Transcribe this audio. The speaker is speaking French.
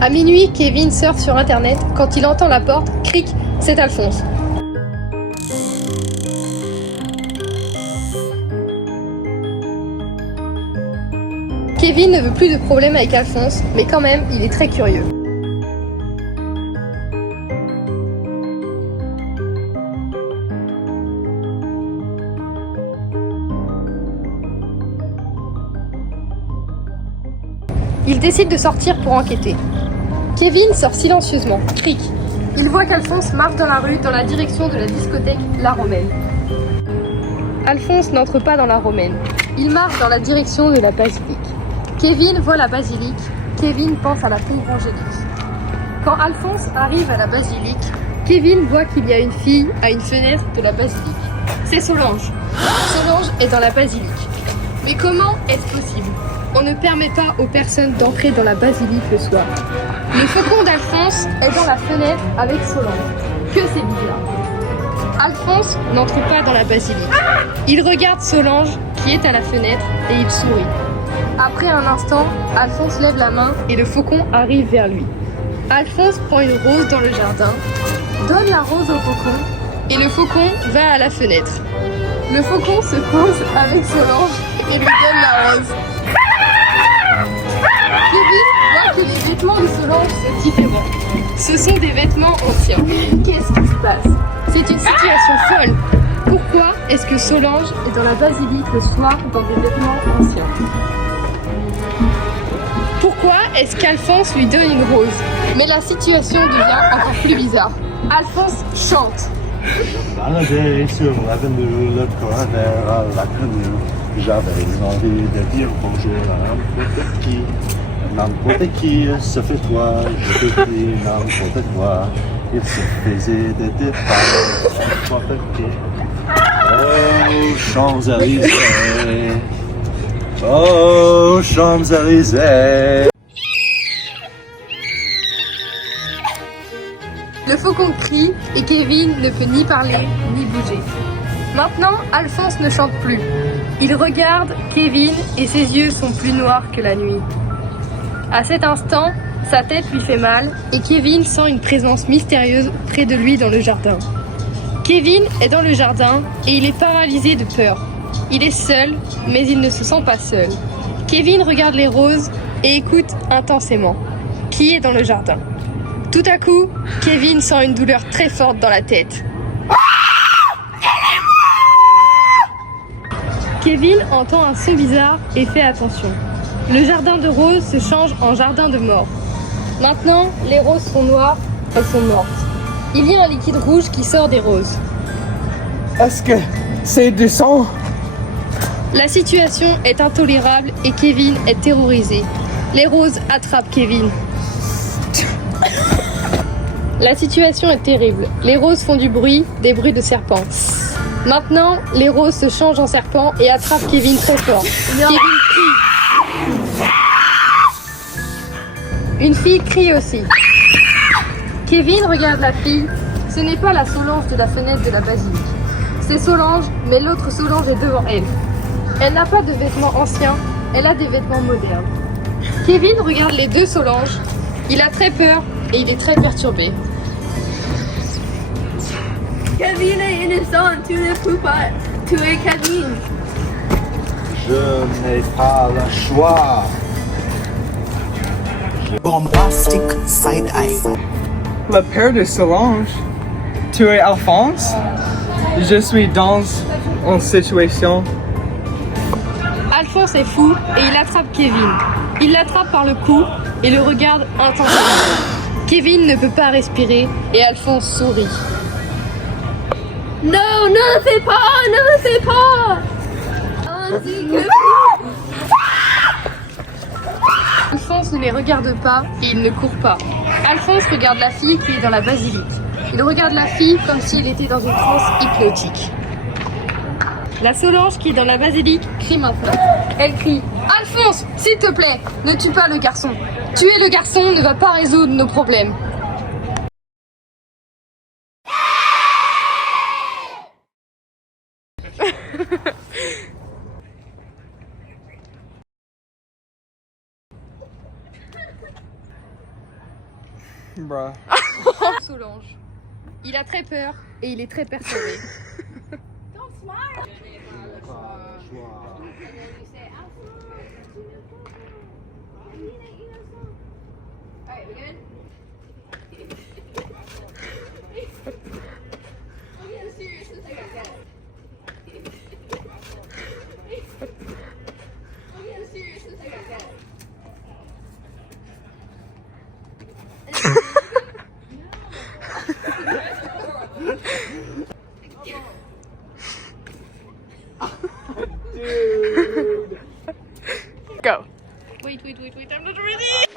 À minuit, Kevin surfe sur internet quand il entend la porte, cric, c'est Alphonse. Kevin ne veut plus de problème avec Alphonse, mais quand même, il est très curieux. Il décide de sortir pour enquêter. Kevin sort silencieusement, cric. Il voit qu'Alphonse marche dans la rue dans la direction de la discothèque La Romaine. Alphonse n'entre pas dans la Romaine. Il marche dans la direction de la basilique. Kevin voit la basilique. Kevin pense à la pauvre Angélique. Quand Alphonse arrive à la basilique, Kevin voit qu'il y a une fille à une fenêtre de la basilique. C'est Solange. Solange est dans la basilique. Mais comment est-ce possible ? On ne permet pas aux personnes d'entrer dans la basilique le soir. Le faucon d'Alphonse est dans la fenêtre avec Solange. Que c'est bizarre. Alphonse n'entre pas dans la basilique. Il regarde Solange qui est à la fenêtre et il sourit. Après un instant, Alphonse lève la main et le faucon arrive vers lui. Alphonse prend une rose dans le jardin, donne la rose au faucon et le faucon va à la fenêtre. Le faucon se pose avec Solange et lui donne la rose. Kevin voit que les vêtements de Solange sont différents. Ce sont des vêtements anciens. Qu'est-ce qui se passe ? C'est une situation folle. Pourquoi est-ce que Solange est dans la basilique le soir dans des vêtements anciens ? Pourquoi est-ce qu'Alphonse lui donne une rose ? Mais la situation devient encore plus bizarre. Alphonse chante. Balader sur l'avenue, le corps vers la tenue. J'avais envie de dire bonjour à n'importe qui, ce fait toi, je te dis n'importe quoi. Il se faisait des départs, n'importe qui. Oh, Champs-Élysées, oh, Champs-Élysées. Le faucon crie et Kevin ne peut ni parler ni bouger. Maintenant, Alphonse ne chante plus. Il regarde Kevin et ses yeux sont plus noirs que la nuit. À cet instant, sa tête lui fait mal et Kevin sent une présence mystérieuse près de lui dans le jardin. Kevin est dans le jardin et il est paralysé de peur. Il est seul, mais il ne se sent pas seul. Kevin regarde les roses et écoute intensément. Qui est dans le jardin ? Tout à coup, Kevin sent une douleur très forte dans la tête. Kevin entend un son bizarre et fait attention. Le jardin de roses se change en jardin de mort. Maintenant, les roses sont noires, elles sont mortes. Il y a un liquide rouge qui sort des roses. Est-ce que c'est du sang? La situation est intolérable et Kevin est terrorisé. Les roses attrapent Kevin. La situation est terrible. Les roses font du bruit, des bruits de serpents. Maintenant, les roses se changent en serpents et attrapent Kevin très fort. Kevin crie. Une fille crie aussi. Kevin regarde la fille. Ce n'est pas la Solange de la fenêtre de la basilique. C'est Solange, mais l'autre Solange est devant elle. Elle n'a pas de vêtements anciens, elle a des vêtements modernes. Kevin regarde les deux Solange. Il a très peur et il est très perturbé. Kevin est innocent, tu ne peux pas tuer Kevin. Je n'ai pas le choix. Bombastic side eye. Le père de Solange, tuer Alphonse? Je suis dans une situation. Alphonse est fou et il attrape Kevin. Il l'attrape par le cou et le regarde intensément. Kevin ne peut pas respirer et Alphonse sourit. Non, ne le fais pas, ne le fais pas. On dit que... Alphonse ne les regarde pas et il ne court pas. Alphonse regarde la fille qui est dans la basilique. Il regarde la fille comme si elle était dans une transe hypnotique. La Solange qui est dans la basilique crie maintenant. Elle crie « Alphonse, s'il te plaît, ne tue pas le garçon. Tuer le garçon ne va pas résoudre nos problèmes. » Bruh. Solange. Il a très peur et il est très perturbé. Go. Wait, I'm not ready.